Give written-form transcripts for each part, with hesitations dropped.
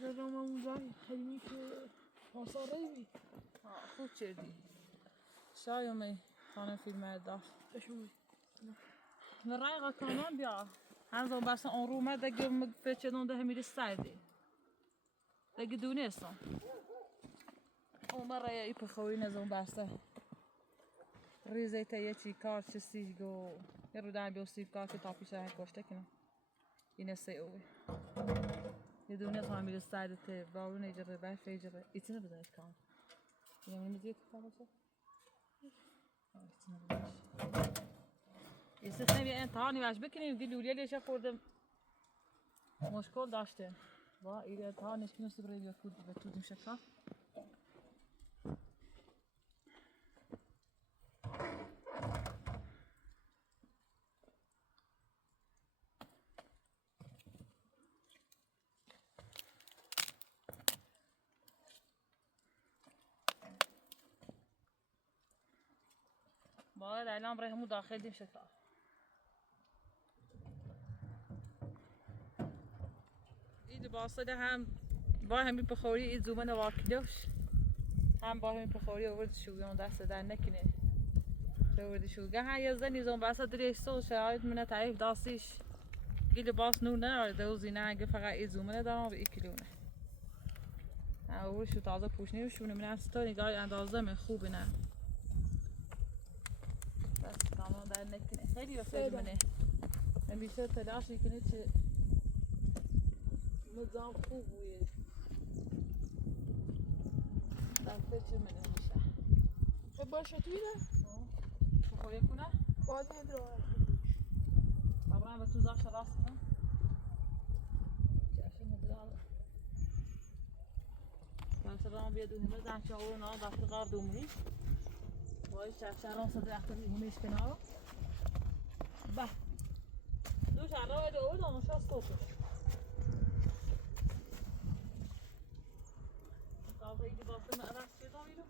جام اونجایی خیلی که پاساره بی خوب چردی شایمی خانه فیلم داشت بشوی رایقا کانان بیا هم بس آن رومه دگه مگفچه ده میری سایدی دگه دونستم اون مرة ای پخوی نزون بسته ریزه تیه چی کار چه سیگو یه رو دم بیوسیف کار که تاپیشه هر کشته کنم اینه سی اوی یه دونستم هم میری سایده ته باورو نیجره بر فیجره ایتینه بدهش کام یه منی میزید که باشه ایتینه بدهش یه سخنم یه امتحانی باش بکنیم دی لولیه لیشه خوردم مشکل داشته با این امتحانش کنستی برای بیا کود بتودیم شکا باید الان برای همون داخل دیم شکا این باسده هم با همین بخوری این زومن واکیلوش هم با همین بخوری آورد شویان دست در نکنه چه آوردی شوگه ها یه زنی زون بسا دریش سو شاید منه تعریف داستیش گیل باس نور نه دوزی نه اگه فقط این زومنه دارم و این کلونه آورد شو تازه پوشنی شونه من از تا نگاه اندازه من خوبه نه بس کاملا در نکنه خیلی وفید منه من بیشتر تلاش میکنه چه نظام خوب بویه دفعه چه منه میشه باشه توی نه بخوری کنه باید نداره طبعا به تو داشت راست کنم چه مدرال مثلا بیاد اونم زنچه ها نه دست قار دومی وای چرچران صدر اختری همیش کنار با دو چرا دو دو نشاست توش قاضی ایدی باسه من راست چه دامیدو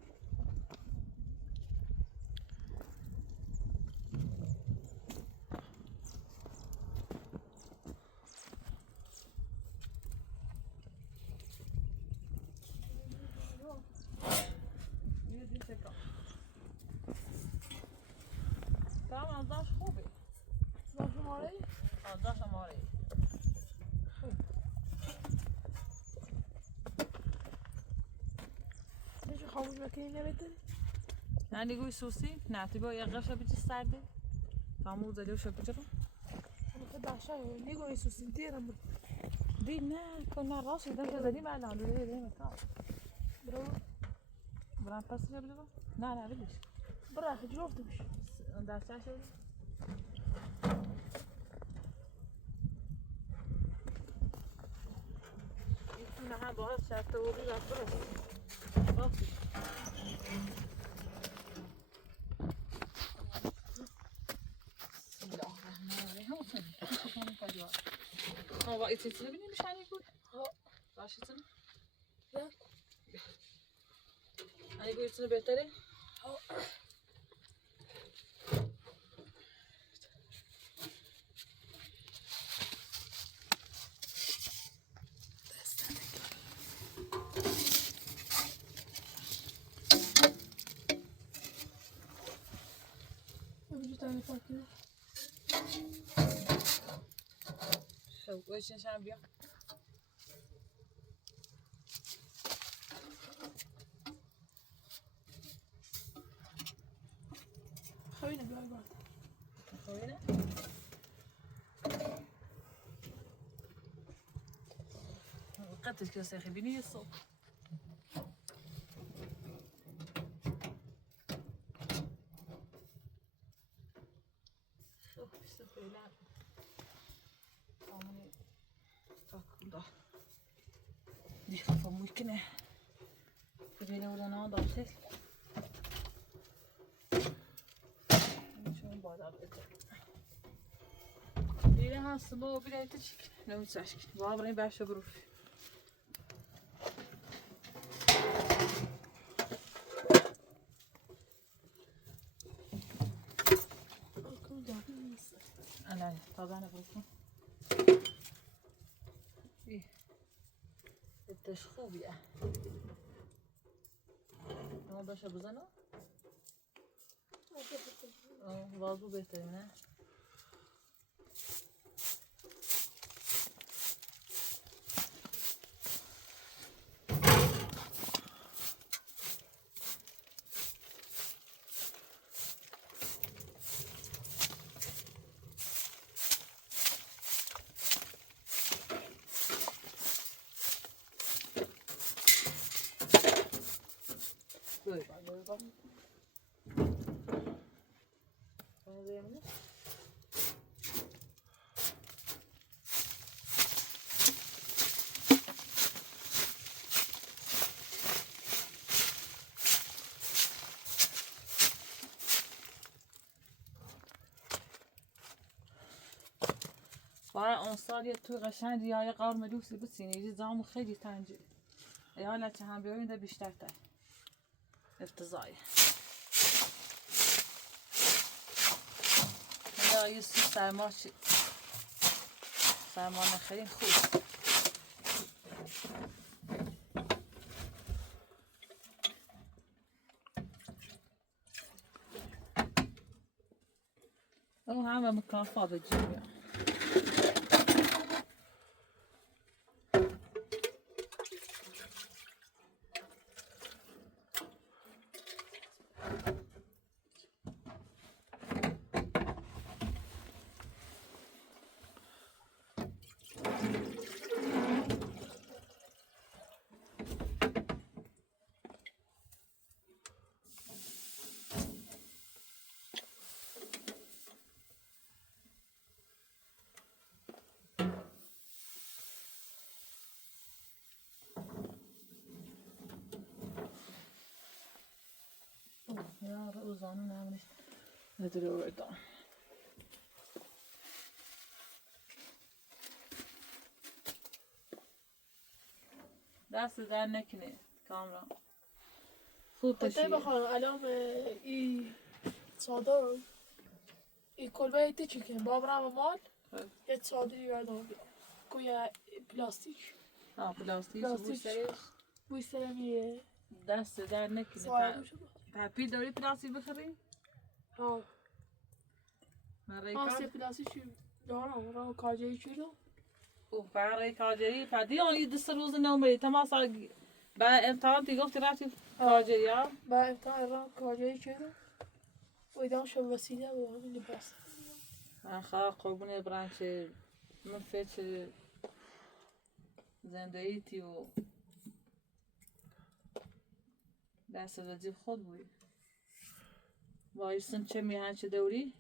Kamran dash خوبه. داشت ماره؟ داش ماره. میشه خاموش بکنی نبیده؟ نه نگوی سوسی نه تو با یقش بیچ سرده. کامو زدیو شو بچرا. خود داشتای نگوی سوسی دیرم بود. دی نه کن راست داشت زدی من نه دی مکان. برام پس چه بده؟ نه بدیش. برا جفتش. داشته شد. نه هم باید شرط و بی راست راست. با ایتیتونه بینیم شنی بود؟ داشتیتونه؟ نه ای گویتونه بهتره؟ تاني فاكر شو وش نشان بيا خوينا بيا بعض خوينا قدش كده ساخي بيني الصوت شوف السفينة عمري تاكل دي خفة ممكن فيديو ولا ناض عشان شلون بعد أبدأ ليها الصبا بداية تشك لو تسعشك وابرين بعشة بروف أنا طبعا بروفه إيه شکلش خوبیه. اما باشه بزنم؟ بازو بهتره نه؟ برای اون سال یه توی قشنگی یا یه قار ملوسی بسینی یه زامو خیلی تنجی ایالا چه هم بیارین ده بیشتر تر افتضاحی یا یه سی سرما چی سرما نخیلی خوب اون همه مکافا بجیبیم یا روزانه نمونش نداره وردان دست در نکنه کامران خوب خطه تشیه بخوام الان این صادر این کلبه ایتی چکن بابرم مال یه صادری بردم کویا پلاستیک پلاستیک پلاستیک بوی سرمیه دست در نکنه صاحب شده پاپی داری پلاستیک بخری؟ ها برای آسه کار؟ پلاستیک دارم را کاجه چیلو برای کارجری پدی آنی دست روز نومری تماس با امتحان تی گفتی رفتی کارجری ها؟ با امتحان را کاجه چیلو ویدان شو وسیله و همین لباس خواهر قربون برانچه من فکر زندگی تی و دست رجیب خود بوی وایستم چه میهن چه دوری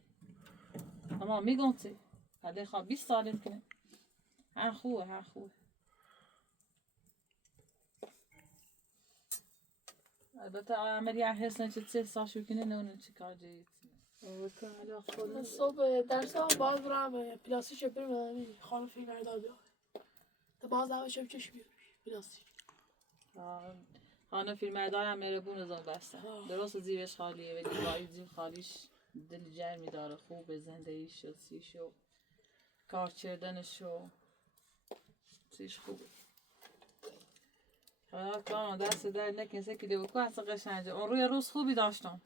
اما میگنتی حالی خواه 20 سالت کنه ها خوبه البته عملی حسن چه 3 سال شو کنه نونه چی کار جدید من صبح درسم باز برم پلاستیک برم همین خانم فیلم بردار بیام تا باز همه شب چشم بیرم پلاستیک خانه فیلم دارم میره بون از اون بسته درست زیرش خالیه ولی با این زیر خالیش دل جرمی داره خوب زندگیش و سیش و کار کردنش و سیش خوبه کامران دست در نکنسه که دیو که اصلا قشنگه اون روی روز خوبی داشتم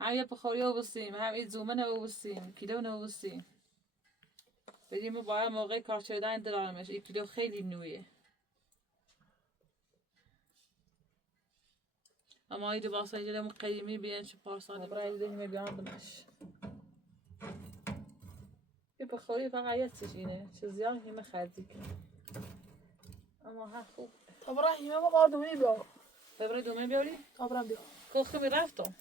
هم یه پخوری او بستیم هم این زومن او بستیم کیلو نو بستیم بدیم باید موقع کار کردن درارمش این کیلو خیلی نویه اما این لباس های جلم قدیمی بیان چه پارسالی برای دیگه بیان بنش این پخوری فقط یه چیز اینه چه زیاد همه خرجی کنه اما ها خوب تا برای همه ما قار دومنی بیام ببره دومه بیاری؟ تا برم بیام که خوبی رفتم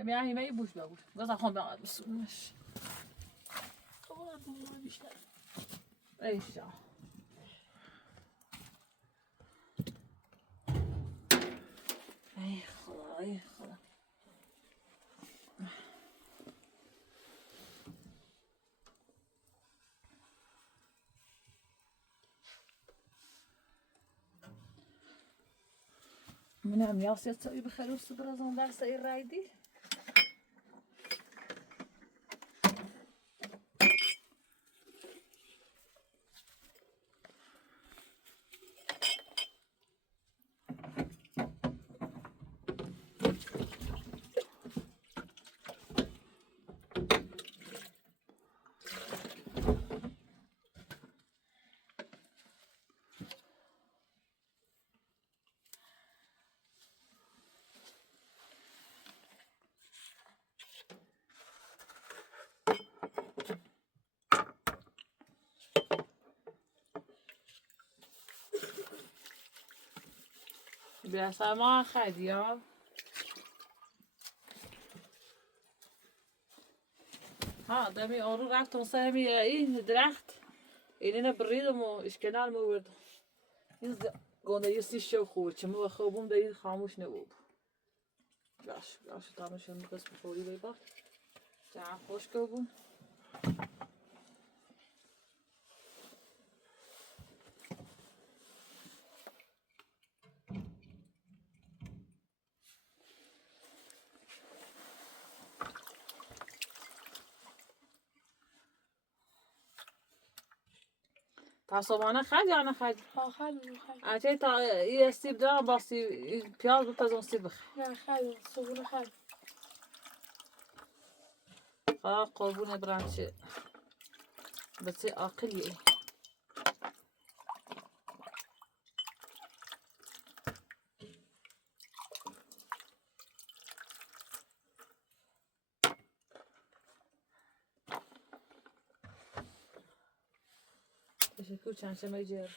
همه همه بوش ببوش بذار خون بقید بسونش تا برم دومنی بیشتر ایشا ای خدا من عم ياسر تسوي بخلوص برازون درس اي رايدي بیاسا ما خدی ها ها دمی آرو رفتم سهمی این درخت اینه بریدم و اشکنال موردم این گنده یستی شو خوب چمو خوبم ده خاموش نبود باش تامشون میخواست بخوری بیباد جا خوش بون تصابانه خد یا نه خد؟ خد اچه تا این استیب دارم با پیاز بپزون سیب بخیر نه خد صبونه خد قربون برانچه بس عاقلیه تشکر چند شمه جر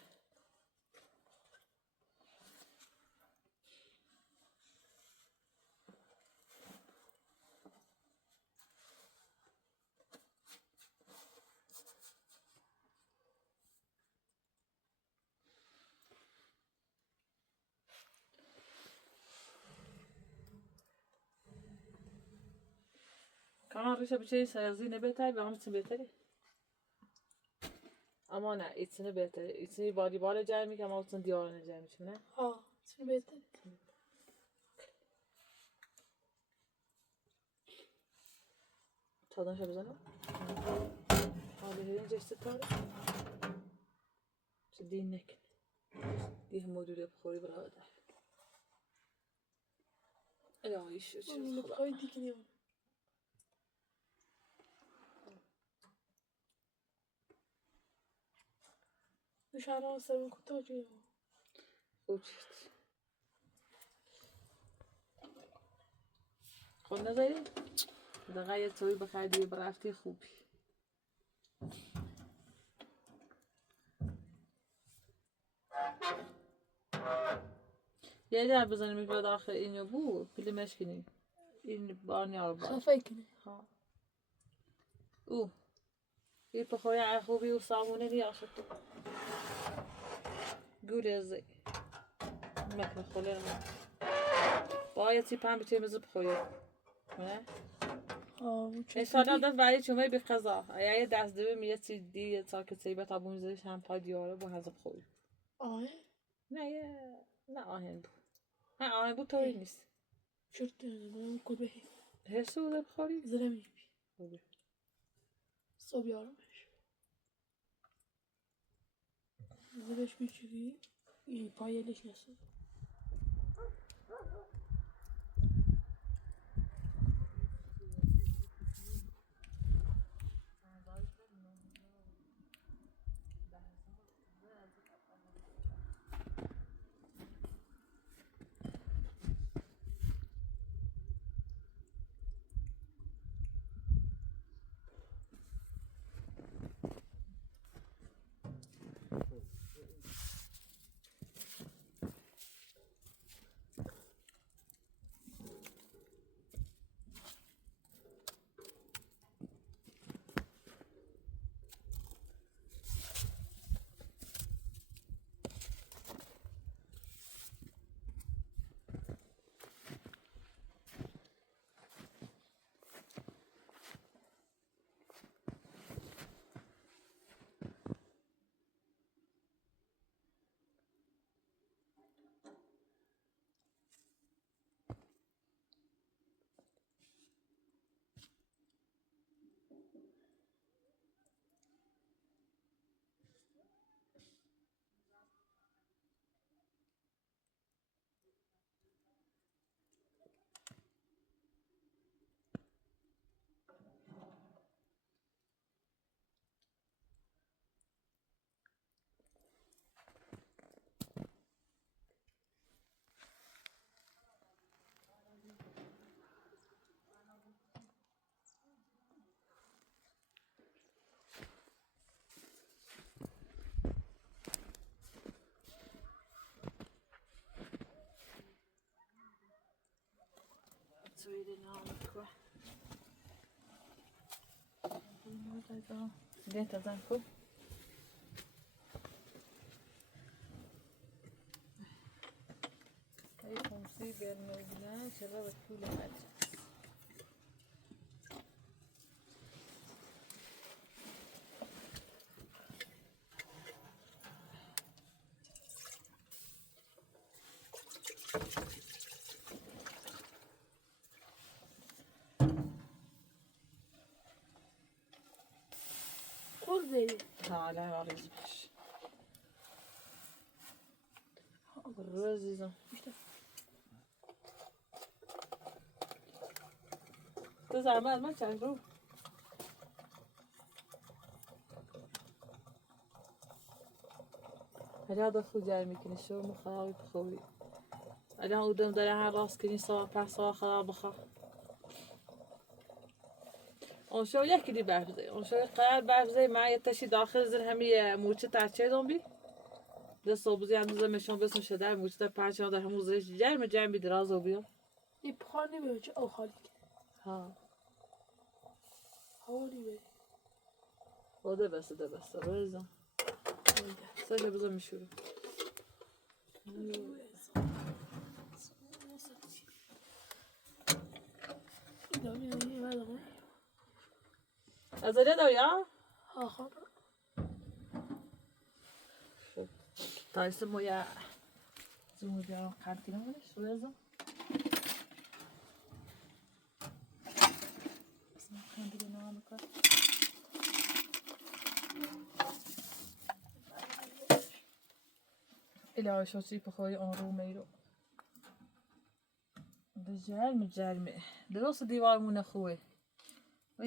کمان ریشه بچه سازی بهتره به همه بهتره اما نه ایتسنه بهتره ایتسنی والیبال جای میکنم اما ایتسن دیارانه جای میکنم نه؟ ایتسنه بهتره تا دانشه بزنم حالا هرین جشت تاره چه دین نکن دیه مدوری بخوری براده الهی شو خدا دیگه نشانه سرم کوتاه جویم خوب شد خود نزایی؟ دقیقه یه توی بخیردی برفتی خوبی یه در بزنیم این بیاد آخر اینو بو پیلمش کنیم این بارنیار بار خفه کنیم ها او این بخوری خوبی و صابونه نیاشت گورزی مکن خوله باید سی پنج بچه مزه بخوری نه؟ این سالا داد ولی چومه بی قضا یه دست دوی میره سی دی ساکت سیبت آبو میزدیش هم پا دیاره با هزه بخوری نه آهن بود نه آهن بود طوری نیست شرط نمیم کل بهی هرسو بوده بخوری؟ زرمی بی صبح یارمش زرش بیچگی این پایلش نسید توی دینامیکو ديت زنكو هاي خمسي بالموجودة شباب كل حاجة قول بيدي تعالى عريس باش الرزيزة تزعل ما تعرفوا هذا خود جاي میکنه شو مخاوی بخوی الان اودم داره هر راست کنی سوا پس سوا خراب بخوا اون شو یکی دی بحثه اون شو قرار بحثه معي تشي داخل زن همي موچه تاچه دنبی دست صوبزی هم زمشون بس مش در موچه پاچه در همون زش جرم بیدراز و بیام يبخاني بيوجه أو خالك ها هوني بيدي و ده بس رزا ساشه بزن میشوره از اینجا داری ها خب تایس مویا زمو بیارم کانتینه منش رزا اسم کانتینه نام کن الهی شوچی بخوری آن رو میرو ده جرمه درست دیوارمون خوبه و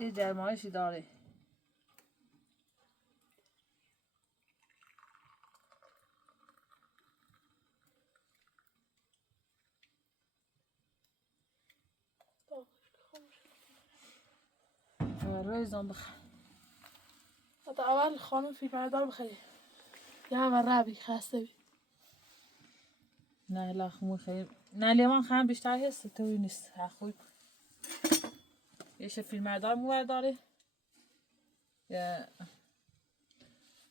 یه جرمایشی داره روزان بخ حتی اول خانم فیلم بردار بخری یه همه ربی خسته بی نه لاخمون خیلی نه لیوان خم بیشتر هست توی نیست خوب یه فیلم بردار مو داره یا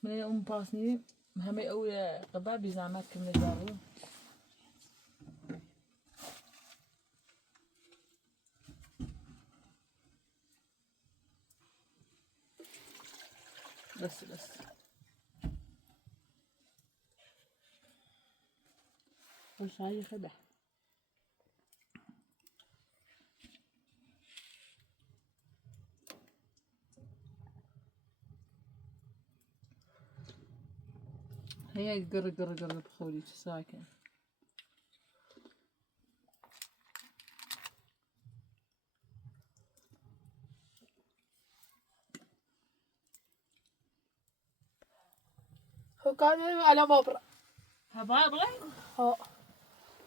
من اون پاس نیم همه اول قبل بی زحمت که من دارم بس وش هاي خده هي قر بخولي ساكن هو كان على مبرا هبا بلاي ها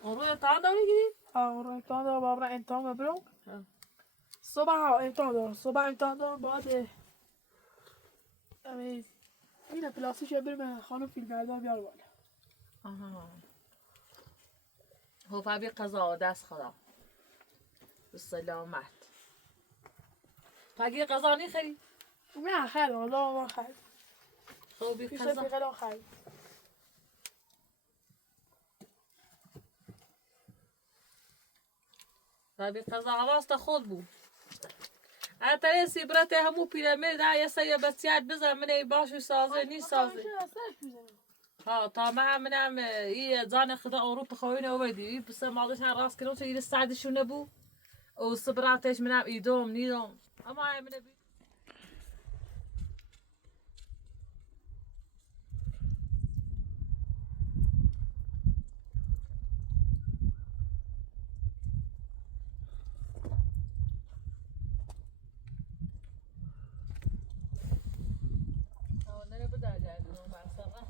والله تعال دوري جديد ها امتحان دارم بابرا امتحان مبروك ها صبح ها امتحان دارم صبح امتحان دارم بعد يعني اینه پلاستیک بریم خانم فیلم بردار بیار بالا آها هو فابي قضا دست خدا بالسلامت باقي قضا نخري نه خیلی والله ما خیلی خوبي پیش قضا رفیقه خیلی فابي قضا عواست خود بو اتري سيبرته همو پیرامید یا سه بسیار بزن من باشو سازه نی سازه ها تا ما منم یه زان خدا اروپا خوینه اومدی بس مالش هر راست کنم چه یه سعدشو نبو او صبراتش منم ایدوم نیدوم اما من بی نه بده جای نو مرسا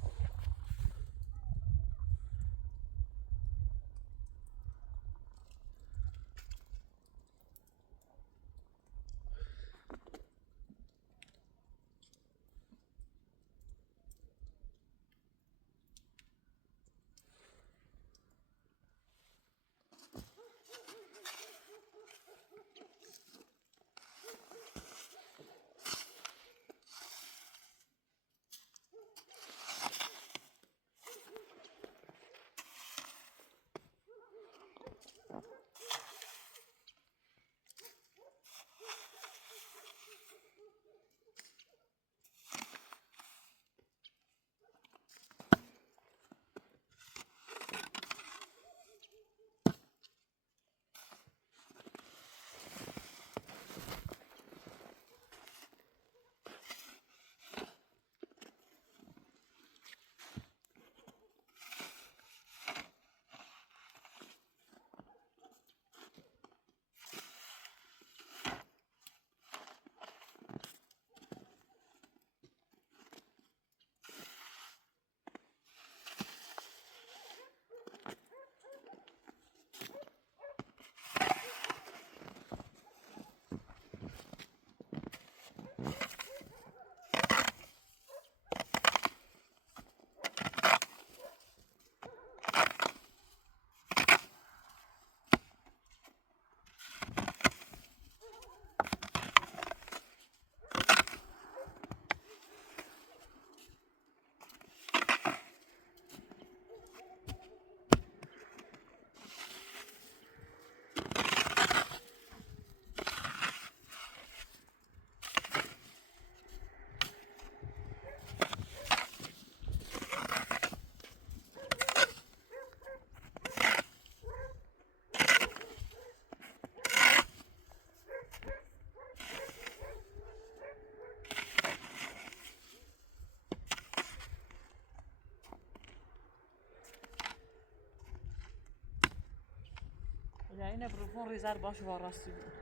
اینه بروفون ریزر باش وارستی بود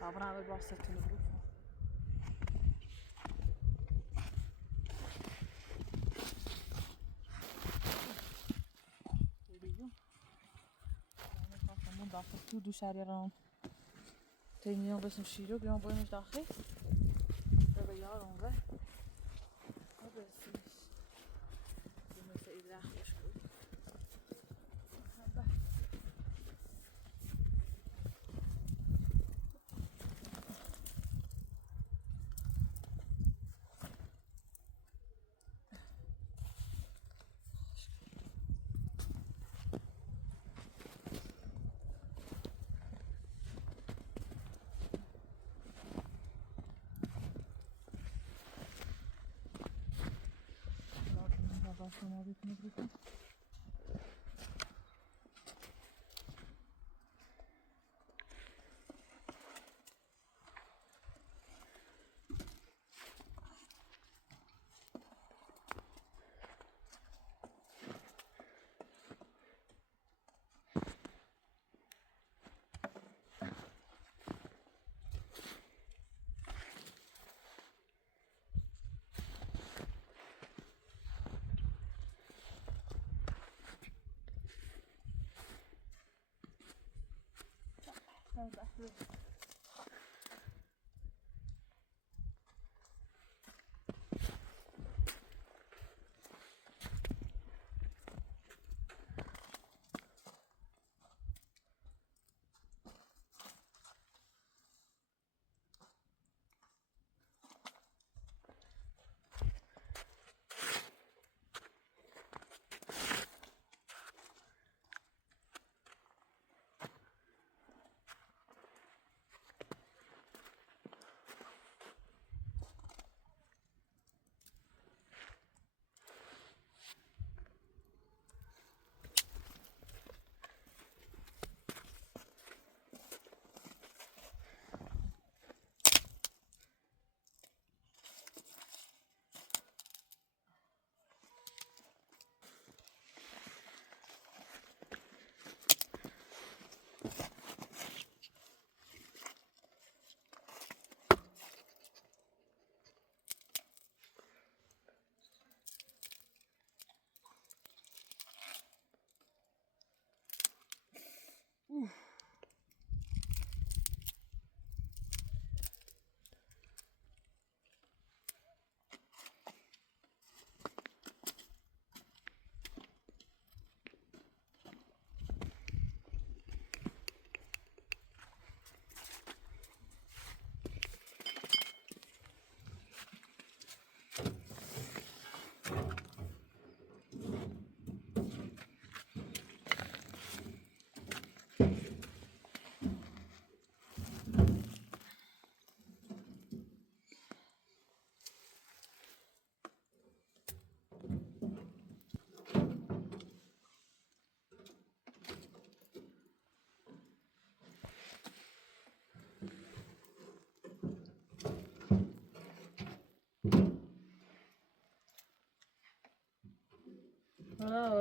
خبرم به باستر کنه بروفون دیدیم من داخل تو دو شریران تینیان بسیم شیرو بیان باینش داخل به یارم و بسیمش مثل این رخش بود شما بکنید بکن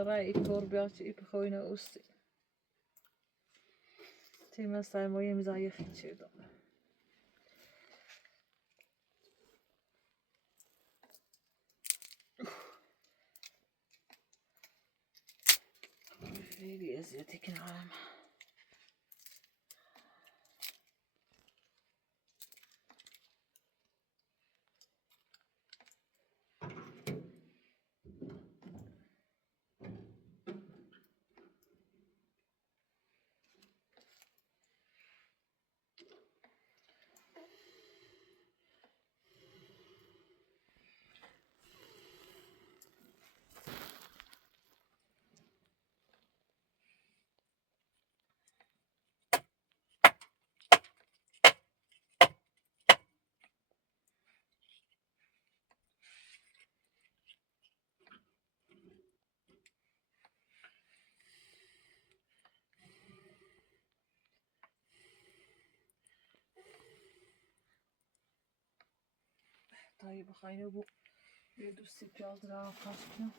رای کور بیاد ای بخوین اوستی تیم استای موی میزای خیلی دم خیلی ازیتی کنم طيب خليني ابو يدوس البياز را قاسم.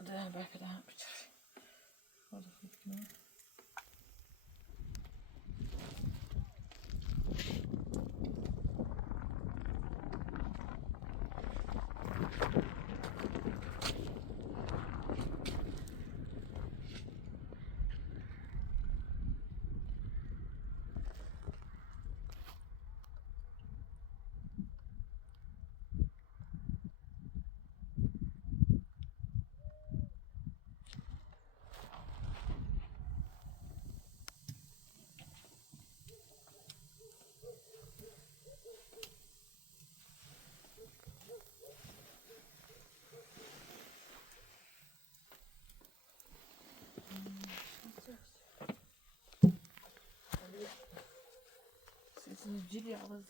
ده بقى كده بتشوفي خد كده. سجلي على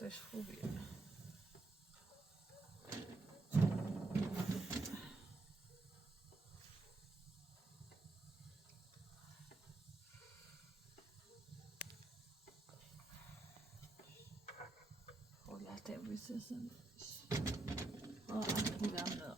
زي تشوفوا بيه. ولعت تبریزشون دیدم نه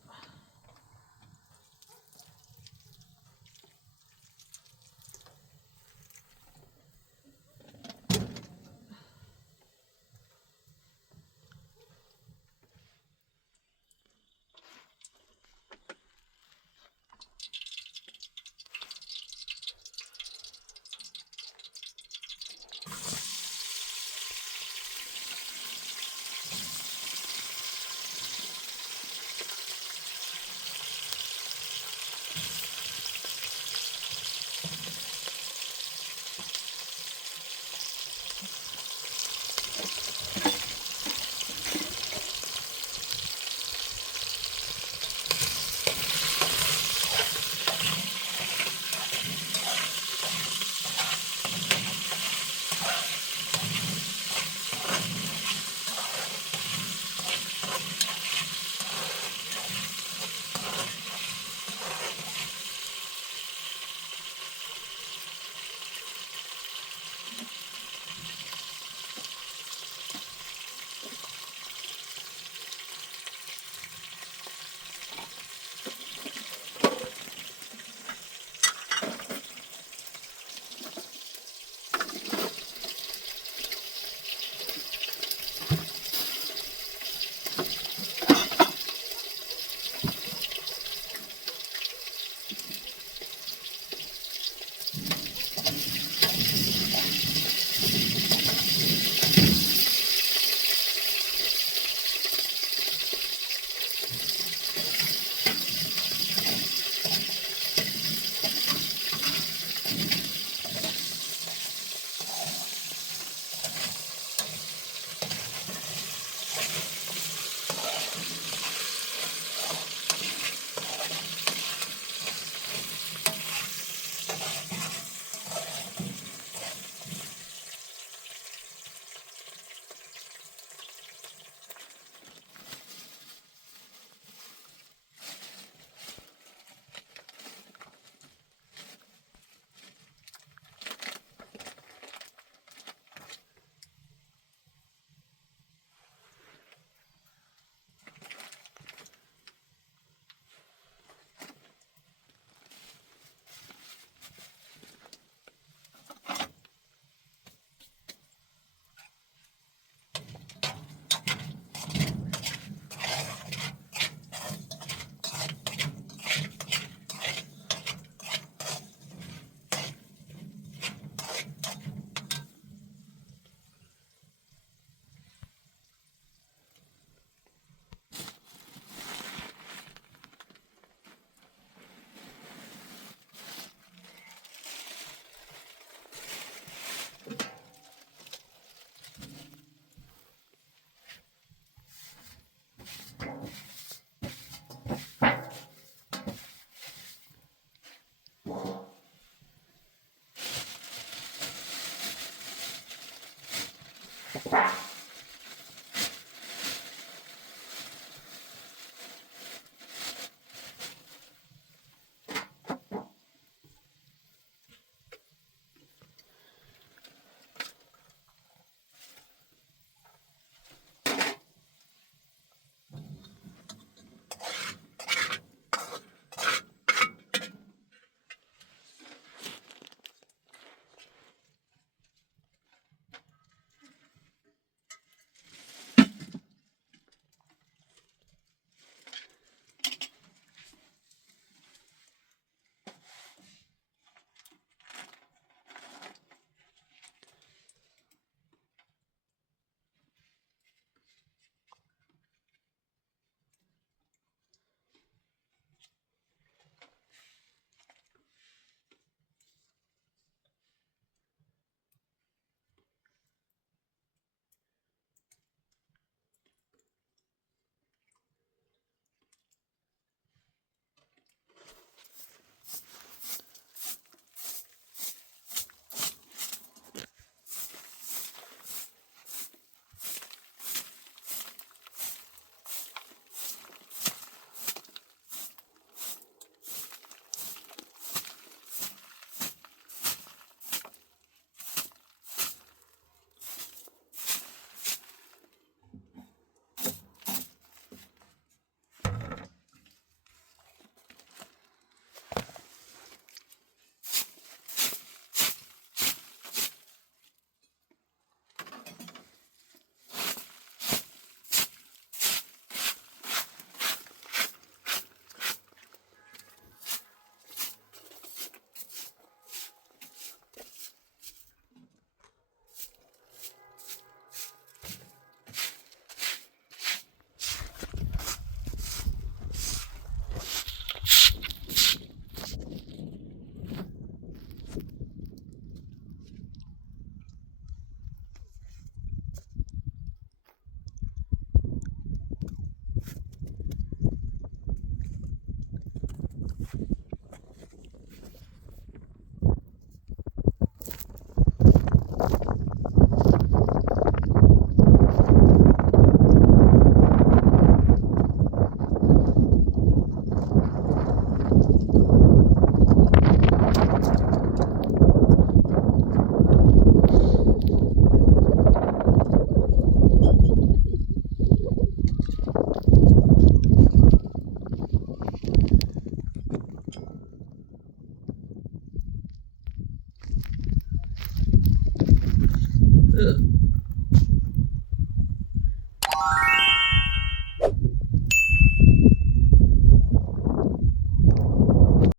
اه.